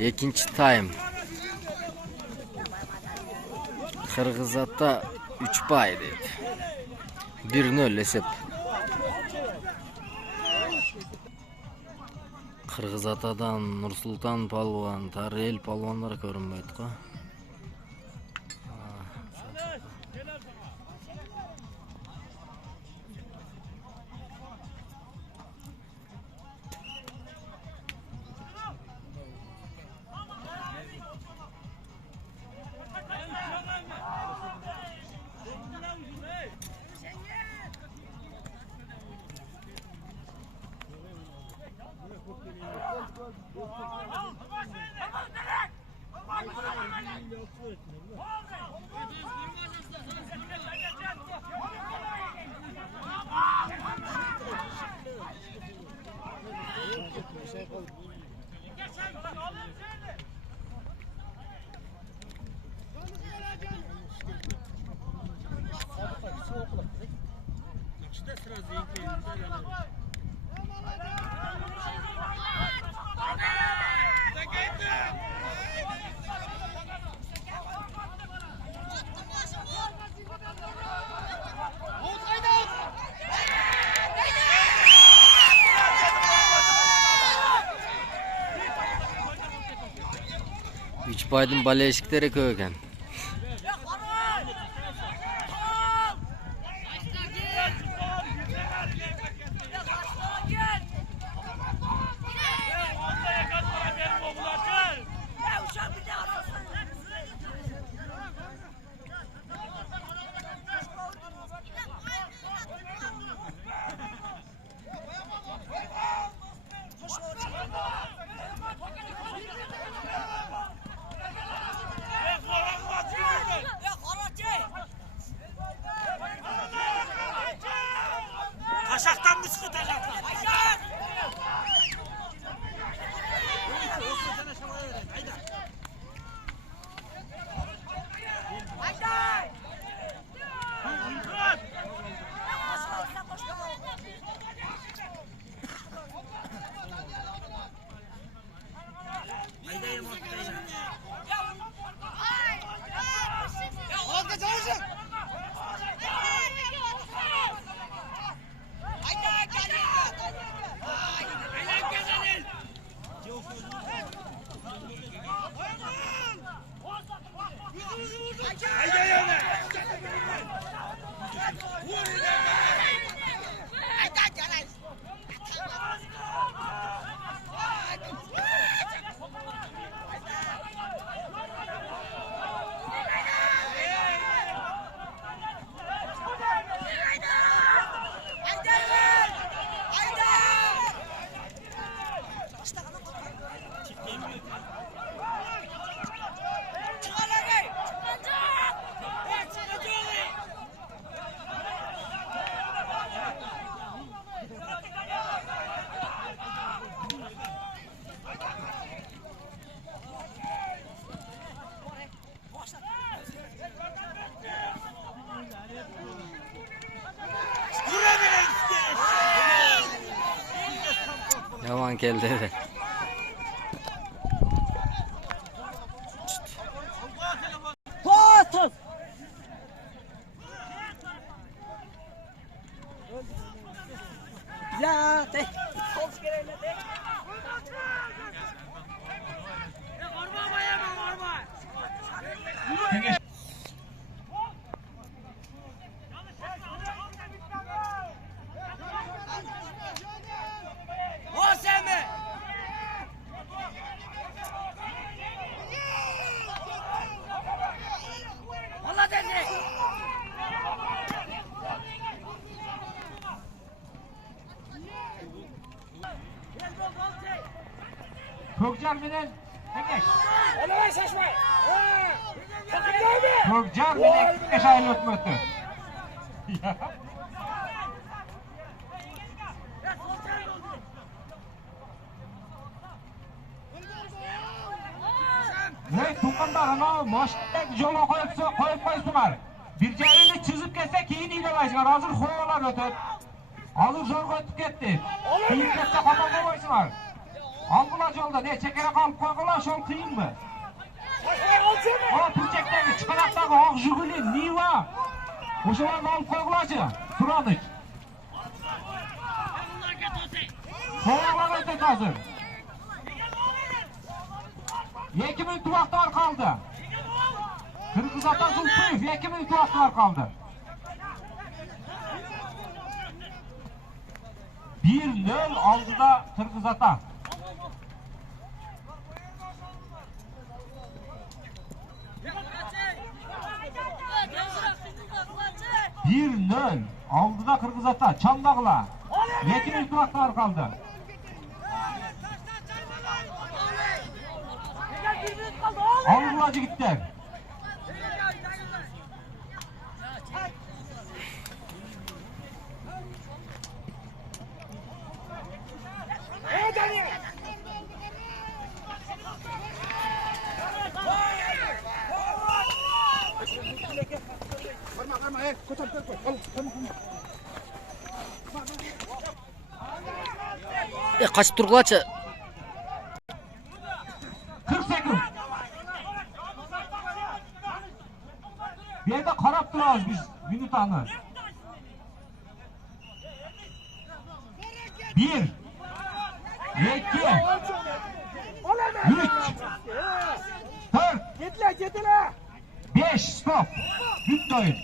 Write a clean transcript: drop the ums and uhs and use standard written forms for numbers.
Ikinci time. Kırgızat'ta 3 pay dedi. 1-0 esep. Kırgızat'dan Nursultan Palvan, Tarel Palvanlar görünmeydi ko. Üç paydın bale eşikleri köyken. Taşaktan mı sıkıtacaklar? Yaman geldi. Potuz. Ya, de. Kökcar menen Kengeş. Ona şaşma. Kökcar menen Kengeş ayıl ötmötü. Ne tuqqanlarını boshqa yo'lga qo'yib qo'ysinlar. Bir joyini chizib kelsa keyin iylashinglar. Hozir xo'rlar o'tib. Hozir zo'rg'a o'tib ketdi. Keyin ketsa xato bo'lmaysizlar. Aldılar yolda. Ne çekere kalıp koygular şol kıyın mı? O Türkçek'teki çıkanaktaki Ak Jiguli, Niva. Oşalarını alıp koygularcı. Turanıç. Soğuklar ötesi hazır. 2 minut vakti kaldı. Kırgızatan Zulkuyev 2 minut vakti kaldı. 1-0 aldıda Kırgızatan. Bir nöl aldıda Kırgızatan. Çandağla. 2 minut vakti kaldı. Algılacı gittiler. Kaçıp turgulaçı. 40 sekund. Bir yerde karap durarız biz minutanı. 1 2 3 4 5 stop. Bitti oyun.